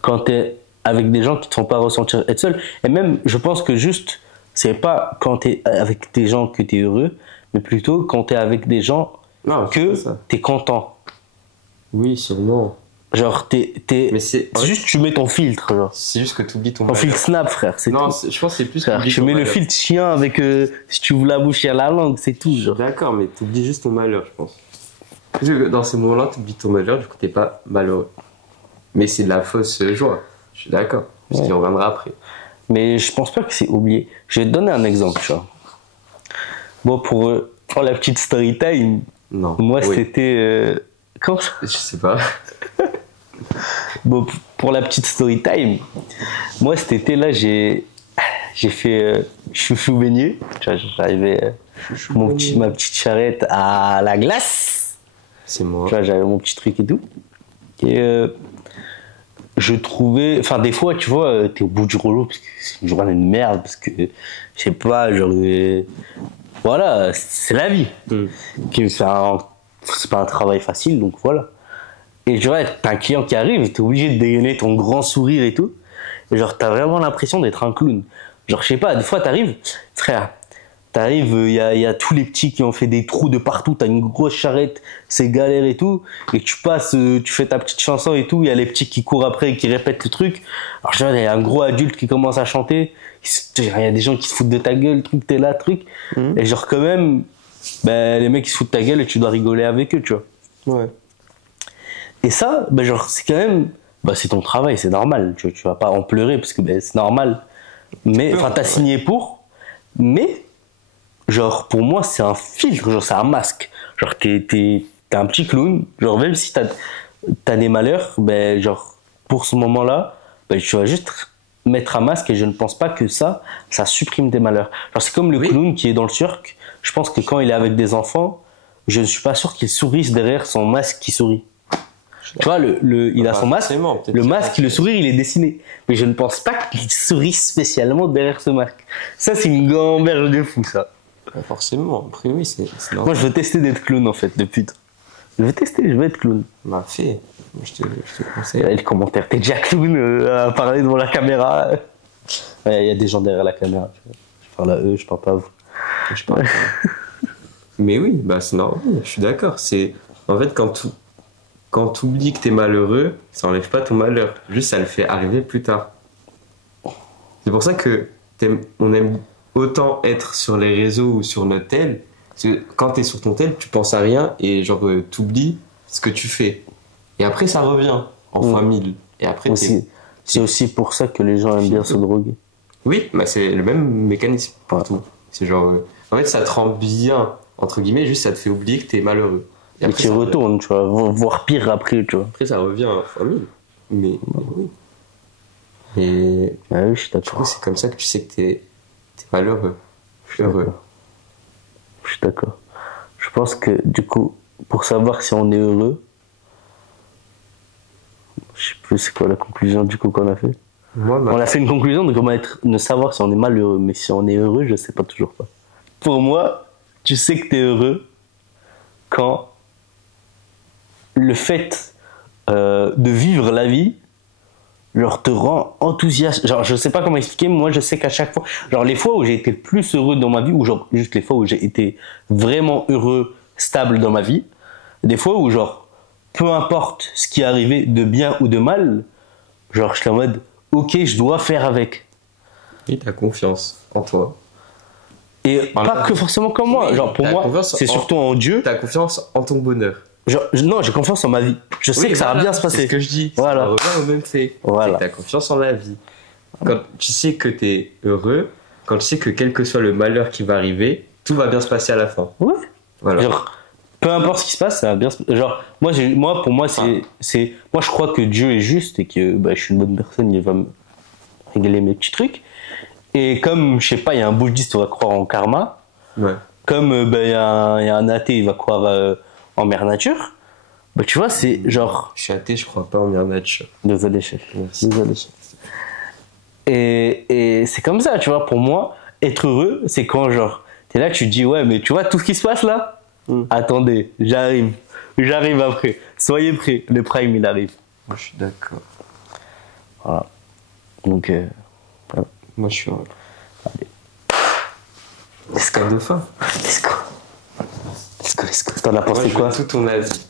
quand t'es avec des gens qui te font pas ressentir être seul, et même, je pense que juste, c'est pas quand t'es avec des gens que t'es heureux, mais plutôt quand t'es avec des gens Non, que c'est pas ça. t'es content. Oui, sûrement. Genre, Mais c'est juste, tu mets ton filtre, genre. c'est juste que tu oublies ton Ton malheur. filtre Snap, frère, c'est Non, tout. je pense que c'est plus Frère, t'oublies tu ton mets le malheur. filtre chien avec, si tu ouvres la bouche, il y a la langue, c'est tout, genre. D'accord, mais t'oublies juste ton malheur, je pense. Parce que dans ces moments-là, t'oublies ton malheur, du coup, t'es pas malheureux. Mais c'est de la fausse joie. Je suis d'accord. Parce Ouais. qu'il reviendra après. Mais je pense pas que c'est oublié. Je vais te donner un exemple, tu vois. Bon, pour la petite story time, Non. moi, Oui. c'était... comment ça? Je sais pas. Bon, pour la petite story time, moi, cet été-là, j'ai fait chouchou beignet. Tu vois, j'arrivais ma petite charrette à la glace. C'est moi. Tu vois, j'avais mon petit truc et tout. Et je trouvais... Enfin, des fois, tu vois, t'es au bout du rouleau parce que c'est une journée de merde, parce que, je sais pas, genre... voilà, c'est la vie. C'est pas un travail facile, donc voilà. Et tu vois, t'as un client qui arrive, t'es obligé de dégainer ton grand sourire et tout. Et genre, t'as vraiment l'impression d'être un clown. Genre, je sais pas, des fois, t'arrives, frère, il y a tous les petits qui ont fait des trous de partout, t'as une grosse charrette, c'est galère et tout. Et tu passes, tu fais ta petite chanson et tout, il y a les petits qui courent après et qui répètent le truc. Alors, je vois, il y a un gros adulte qui commence à chanter, il y a des gens qui se foutent de ta gueule, truc, t'es là, truc. Et genre, quand même, ben, les mecs, ils se foutent de ta gueule et tu dois rigoler avec eux, tu vois. Ouais. Et ça, ben genre, c'est quand même, bah, c'est ton travail, c'est normal. Tu vas pas en pleurer parce que ben, c'est normal. Mais, enfin, t'as signé pour, mais, genre, pour moi, c'est un filtre, genre, c'est un masque. Genre, t'es un petit clown. Genre, même si t'as des malheurs, ben, genre, pour ce moment-là, ben, tu vas juste mettre un masque et je ne pense pas que ça supprime tes malheurs. Genre, c'est comme le clown qui est dans le cirque. Je pense que quand il est avec des enfants, je ne suis pas sûr qu'il sourisse derrière son masque qui sourit. Tu vois, il a son masque, le masque, le sourire, il est dessiné. Mais je ne pense pas qu'il sourit spécialement derrière ce masque. Ça, c'est une gamberge de fou, ça. Pas forcément. Après, oui, c'est normal. Moi, je veux tester d'être clown, en fait, depuis. Je veux tester, je veux être clown. Bah, fais. Je te conseille. Et les commentaires, t'es déjà clown à parler devant la caméra. Ouais, il y a des gens derrière la caméra. Je parle à eux, je parle pas à vous. Je parle pas. Mais oui, bah, c'est normal. Je suis d'accord. C'est... En fait, quand tu oublies que t'es malheureux, ça enlève pas ton malheur. Juste, ça le fait arriver plus tard. C'est pour ça que on aime autant être sur les réseaux ou sur notre tel. Parce que quand t'es sur ton tel, tu penses à rien et genre t'oublies ce que tu fais. Et après, ça revient en fois 1000. Et après, c'est aussi pour ça que les gens aiment bien se droguer. Oui, bah c'est le même mécanisme pour Ouais. tout. C'est genre... en fait, ça te rend bien, entre guillemets, juste ça te fait oublier que t'es malheureux. Et tu ça retournes, tu vois, voire pire après, tu vois. Après, ça revient en fois 1000. Mais oui. Et Ah oui, je suis du coup, d'accord. c'est comme ça que tu sais que t'es malheureux. Heureux. Je suis d'accord. Je pense que, du coup, pour savoir si on est heureux, je sais plus c'est quoi la conclusion du coup qu'on a fait. Moi, On a fait une conclusion de comment ne savoir si on est malheureux, mais si on est heureux, je sais pas toujours pas. Pour moi, tu sais que tu es heureux quand le fait de vivre la vie genre te rend enthousiaste. Genre, je sais pas comment expliquer, mais moi je sais qu'à chaque fois, genre les fois où j'ai été le plus heureux dans ma vie, ou genre juste les fois où j'ai été vraiment heureux, stable dans ma vie, des fois où genre, peu importe ce qui est arrivé de bien ou de mal, genre je suis en mode, ok, je dois faire avec. Oui, t'as confiance en toi. Et Voilà. pas que forcément comme moi, Oui, genre pour t'as moi, confiance c'est en- surtout en Dieu. T'as confiance en ton bonheur. Genre, non, j'ai confiance en ma vie. Je sais que ça va bien se C'est passer. ce que je dis. Voilà. Ça revient au même fait. Voilà. C'est que t'as confiance en la vie. Quand tu sais que t'es heureux, quand tu sais que quel que soit le malheur qui va arriver, tout va bien se passer à la fin. Ouais. Voilà. Genre, peu importe ce qui se passe, ça va bien se... Genre, pour moi, moi, je crois que Dieu est juste et que bah, je suis une bonne personne, il va me régler mes petits trucs. Et comme, je sais pas, il y a un bouddhiste qui va croire en karma, Ouais. comme bah, il y a un athée, il va croire en mère nature, bah, tu vois, c'est genre... Je suis athée, je crois pas en mère nature. Désolé, chef. Merci. Désolé, chef. Et c'est comme ça, tu vois, pour moi, être heureux, c'est quand, genre, t'es là, tu te dis, ouais, mais tu vois tout ce qui se passe là Attendez, j'arrive après. Soyez prêts, le prime, il arrive. Moi, je suis d'accord. Voilà. Donc, Moi, je suis heureux. Allez. Escale de fin. let's go. Let's go, let's go. T'en as Moi, pensé je quoi? veux tout ton avis.